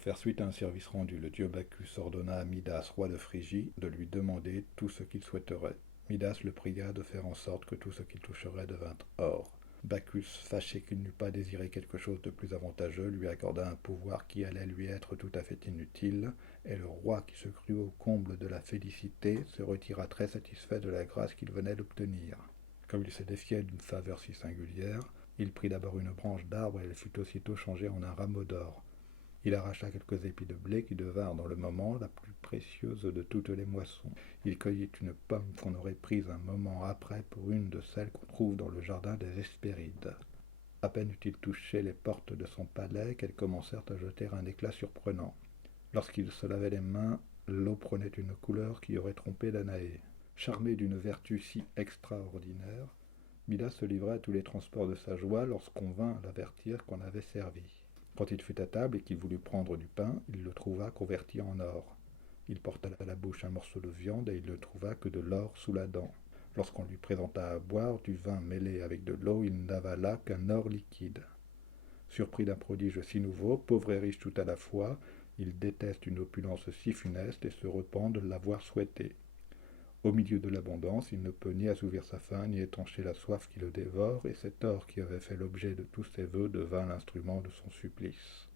Pour faire suite à un service rendu, le dieu Bacchus ordonna à Midas, roi de Phrygie, de lui demander tout ce qu'il souhaiterait. Midas le pria de faire en sorte que tout ce qu'il toucherait devint or. Bacchus, fâché qu'il n'eût pas désiré quelque chose de plus avantageux, lui accorda un pouvoir qui allait lui être tout à fait inutile, et le roi, qui se crut au comble de la félicité, se retira très satisfait de la grâce qu'il venait d'obtenir. Comme il se défiait d'une faveur si singulière, il prit d'abord une branche d'arbre et elle fut aussitôt changée en un rameau d'or. Il arracha quelques épis de blé qui devinrent dans le moment la plus précieuse de toutes les moissons. Il cueillit une pomme qu'on aurait prise un moment après pour une de celles qu'on trouve dans le jardin des Hespérides. À peine eut-il touché les portes de son palais qu'elles commencèrent à jeter un éclat surprenant. Lorsqu'il se lavait les mains, l'eau prenait une couleur qui aurait trompé Danaé. Charmé d'une vertu si extraordinaire, Midas se livrait à tous les transports de sa joie lorsqu'on vint l'avertir qu'on avait servi. Quand il fut à table et qu'il voulut prendre du pain, il le trouva converti en or. Il porta à la bouche un morceau de viande et il ne trouva que de l'or sous la dent. Lorsqu'on lui présenta à boire du vin mêlé avec de l'eau, il n'avala qu'un or liquide. Surpris d'un prodige si nouveau, pauvre et riche tout à la fois, il déteste une opulence si funeste et se repent de l'avoir souhaitée. Au milieu de l'abondance, il ne peut ni assouvir sa faim, ni étancher la soif qui le dévore, et cet or qui avait fait l'objet de tous ses vœux devint l'instrument de son supplice.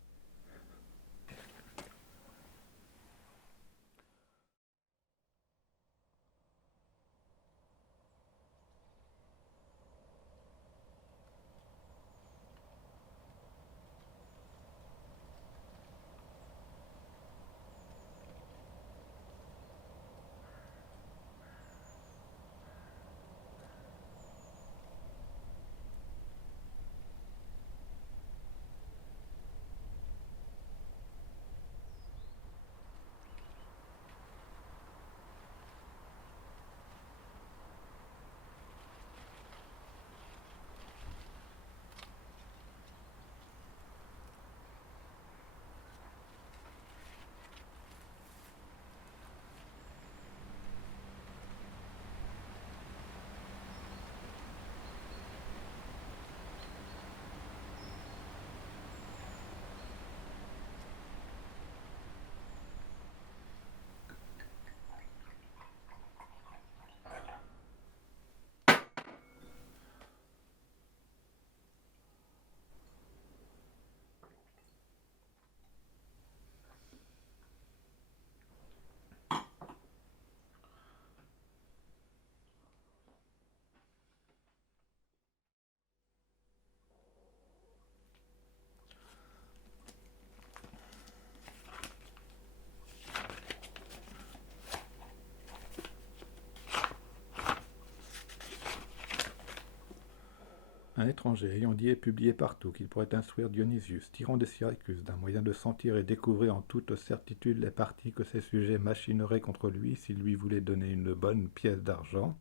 Un étranger ayant dit et publié partout qu'il pourrait instruire Dionysius, tyran de Syracuse, d'un moyen de sentir et découvrir en toute certitude les partis que ses sujets machineraient contre lui s'il lui voulait donner une bonne pièce d'argent,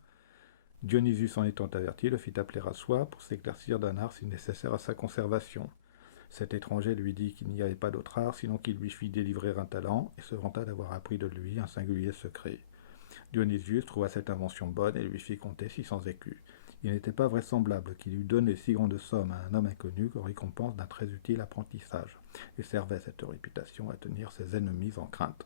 Dionysius, en étant averti, le fit appeler à soi pour s'éclaircir d'un art si nécessaire à sa conservation. Cet étranger lui dit qu'il n'y avait pas d'autre art sinon qu'il lui fit délivrer un talent et se vanta d'avoir appris de lui un singulier secret. Dionysius trouva cette invention bonne et lui fit compter 600 écus. Il n'était pas vraisemblable qu'il eût donné si grande somme à un homme inconnu qu'en récompense d'un très utile apprentissage, et servait cette réputation à tenir ses ennemis en crainte.